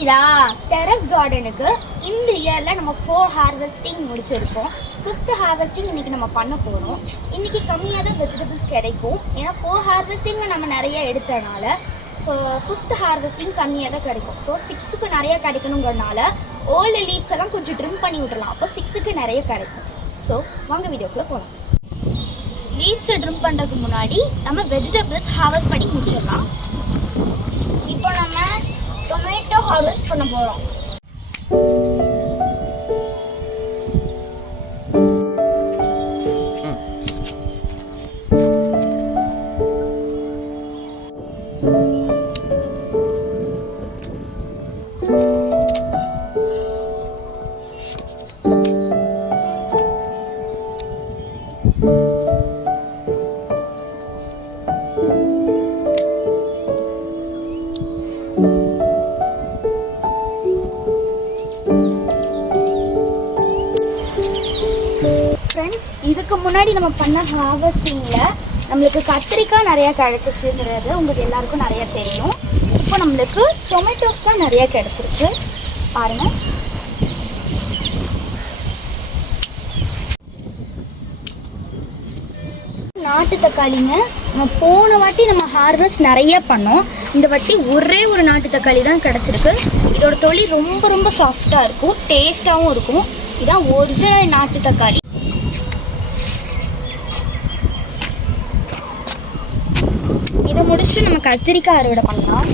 புரியுதா? டெரஸ் கார்டனுக்கு இந்த இயரில் நம்ம 4 ஹார்வெஸ்டிங் முடிச்சிருக்கோம். 5th ஹார்வெஸ்டிங் இன்றைக்கி நம்ம பண்ண போகிறோம். இன்றைக்கி கம்மியாக தான் வெஜிடபிள்ஸ் கிடைக்கும். ஏன்னா 4 ஹார்வெஸ்டிங்கில் நம்ம நிறைய எடுத்தனால 5th ஹார்வெஸ்டிங் கம்மியாக தான் கிடைக்கும். ஸோ 6க்கு நிறைய கிடைக்கணுங்கிறனால ஓல்டு லீவ்ஸ் எல்லாம் கொஞ்சம் ட்ரிம் பண்ணி விட்டுறலாம். அப்போ 6க்கு நிறைய கிடைக்கும். ஸோ வாங்க வீடியோக்குள்ளே போகலாம். லீவ்ஸை ட்ரிம் பண்ணுறதுக்கு முன்னாடி நம்ம வெஜிடபிள்ஸ் ஹார்வெஸ்ட் பண்ணி முடிச்சிடலாம். இப்போ நம்ம டொமேட்டோ ஹார்வெஸ்ட் பண்ண போகிறோம். ஃப்ரெண்ட்ஸ், இதுக்கு முன்னாடி நம்ம பண்ண ஹார்வெஸ்டிங்கில் நம்மளுக்கு கத்திரிக்காய் நிறையா கிடச்சிச்சுங்கிறது உங்களுக்கு எல்லாருக்கும் நிறையா தெரியும். இப்போ நம்மளுக்கு டொமேட்டோஸ் தான் நிறையா கிடச்சிருக்கு. பாருங்கள், நாட்டு தக்காளிங்க. நம்ம போன வாட்டி நம்ம ஹார்வெஸ்ட் நிறைய பண்ணோம். இந்த வாட்டி ஒரே ஒரு நாட்டு தக்காளி தான் கிடச்சிருக்கு. இதோட தொழில் ரொம்ப ரொம்ப சாஃப்டாக இருக்கும், டேஸ்ட்டாகவும் இருக்கும். இதுதான் ஒரிஜினல் நாட்டு தக்காளி. இதை முடிச்சுட்டு நம்ம கத்திரிக்காய் அறுவடை பண்ணலாம்.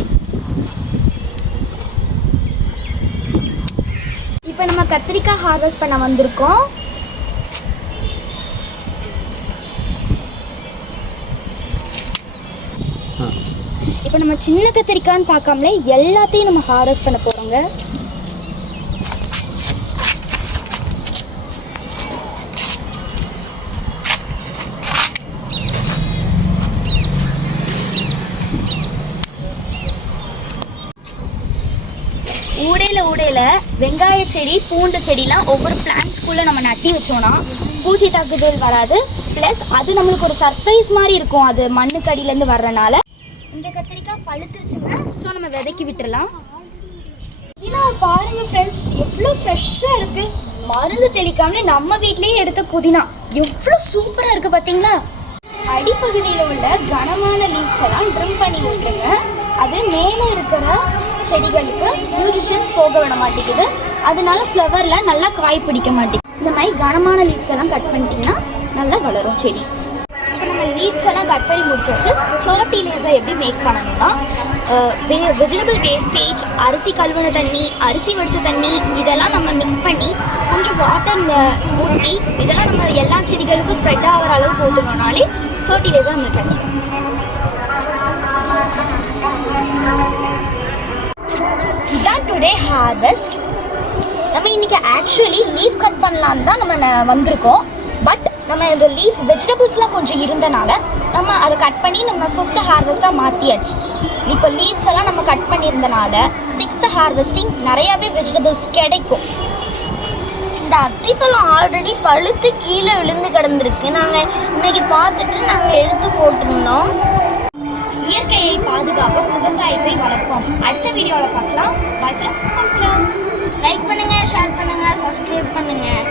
இப்போ நம்ம கத்திரிக்காய் ஹார்வெஸ்ட் பண்ண வந்திருக்கோம். இப்போ நம்ம சின்ன கத்திரிக்காய்ன்னு பார்க்காமலே எல்லாத்தையும் நம்ம ஹார்வெஸ்ட் பண்ண போகிறோங்க. ஊடையில் வெங்காய செடி, பூண்டு செடிலாம் ஒவ்வொரு பிளான்ட்ஸ்குள்ளே நம்ம நட்டி வச்சோன்னா பூச்சி தாக்குதல் வராது. ப்ளஸ் அது நம்மளுக்கு ஒரு சர்ப்ரைஸ் மாதிரி இருக்கும், அது மண்ணுக்கடியிலேருந்து வர்றனால. இந்த கத்திரிக்காய் பழுத்துச்சுங்க. ஸோ நம்ம விதைக்கி விட்டுடலாம். ஏன்னா பாருங்க ஃப்ரெண்ட்ஸ், எவ்வளோ ஃப்ரெஷ்ஷாக இருக்குது. மருந்து தெளிக்காமலே நம்ம வீட்லேயே எடுத்த புதினா எவ்வளோ சூப்பராக இருக்குது பார்த்தீங்களா? அடிப்பகுதியில் உள்ள கனமான லீவ்ஸ் எல்லாம் ட்ரிம் பண்ணி விட்டுருங்க. அது மேலே இருக்கிற செடிகளுக்கு நியூட்ரிஷன்ஸ் போக விட மாட்டேங்குது. அதனால ஃப்ளவரில் நல்லா காய் பிடிக்க மாட்டேங்குது. இந்த மாதிரி கனமான லீவ்ஸ் எல்லாம் கட் பண்ணிட்டிங்கன்னா நல்லா வளரும் செடி. இப்போ நம்ம லீவ்ஸ் எல்லாம் கட் பண்ணி முடிச்சாச்சு. ஃபர்டிலைசர் எப்படி மேக் பண்ணணும்னா, வெஜிடபிள் வேஸ்டேஜ், அரிசி கழுவின தண்ணி, அரிசி வடித்த தண்ணி, இதெல்லாம் நம்ம மிக்ஸ் பண்ணி கொஞ்சம் வாட்டர் ஊற்றி இதெல்லாம் நம்ம எல்லா செடிகளுக்கும் ஸ்ப்ரெட் ஆகிற அளவுக்கு ஊற்றணும்னாலே ஃபர்டிலைசர் நம்மளுக்கு கிடச்சிடும். இதான் டுடே ஹார்வெஸ்ட். நம்ம இன்றைக்கி ஆக்சுவலி லீவ் கட் பண்ணலான்னு தான் நம்ம வந்திருக்கோம். பட் நம்ம இந்த லீவ்ஸ் வெஜிடபிள்ஸ்லாம் கொஞ்சம் இருந்தனால நம்ம அதை கட் பண்ணி நம்ம 5th ஹார்வெஸ்ட்டாக மாற்றியாச்சு. இப்போ லீவ்ஸ் எல்லாம் நம்ம கட் பண்ணியிருந்தனால 6th ஹார்வெஸ்டிங் நிறையாவே வெஜிடபிள்ஸ் கிடைக்கும். இந்த அத்திப்பழம் ஆல்ரெடி பழுத்து கீழே விழுந்து கிடந்திருக்கு. நாங்கள் இன்னைக்கு பார்த்துட்டு நாங்கள் எடுத்து போட்டிருந்தோம். இயற்கையை பாதுகாப்போம், விவசாயத்தை வளர்ப்போம். அடுத்த வீடியோவில் பார்க்கலாம். பாய் ஃப்ரெண்ட். லைக் பண்ணுங்கள், ஷேர் பண்ணுங்கள், சப்ஸ்கிரைப் பண்ணுங்கள்.